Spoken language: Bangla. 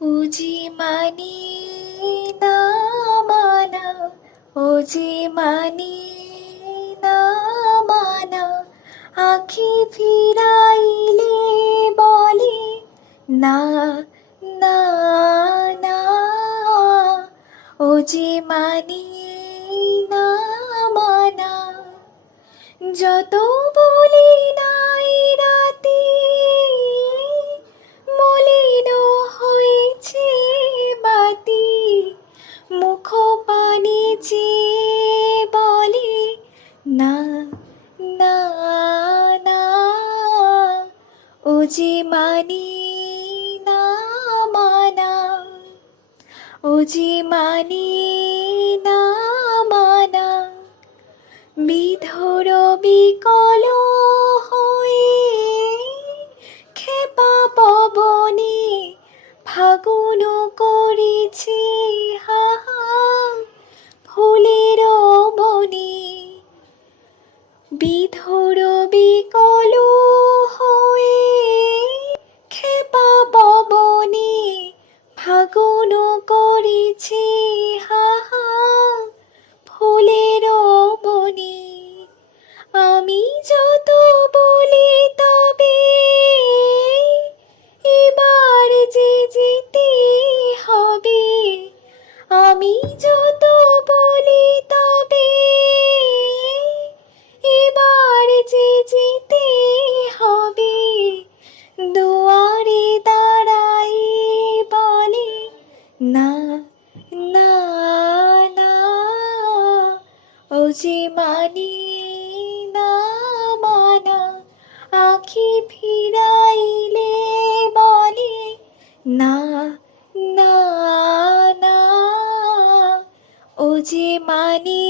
উজি মানি না মানা, উজি মানি না মানা, আখি ফিরাইলে বলে না না না, উজি মানি না মানা। যত বলি নাই রাতে, মলিন হয়েছে বাতি, মুখ পানে চেয়ে বলে না না না, ও যে মানি না মানা, ও যে মানি না মানা। বিধর বিকল হয়ে খেপা পবনে ফাগুন করেছে হাহা ফুলের বনে। বিধর বিকল হয়ে খেপা পবনে ফাগুন করেছে হাহা ফুলের বনে। আমি যত বলি তবে এবার যে যেতে হবে, আমি যত বলি তবে এবার যে যেতে হবে। দুয়ারে দাঁড়াই বলে না না না, ও যে মানি না মানা, আখি ফিরাইলে বলে না না না, ও যে মানি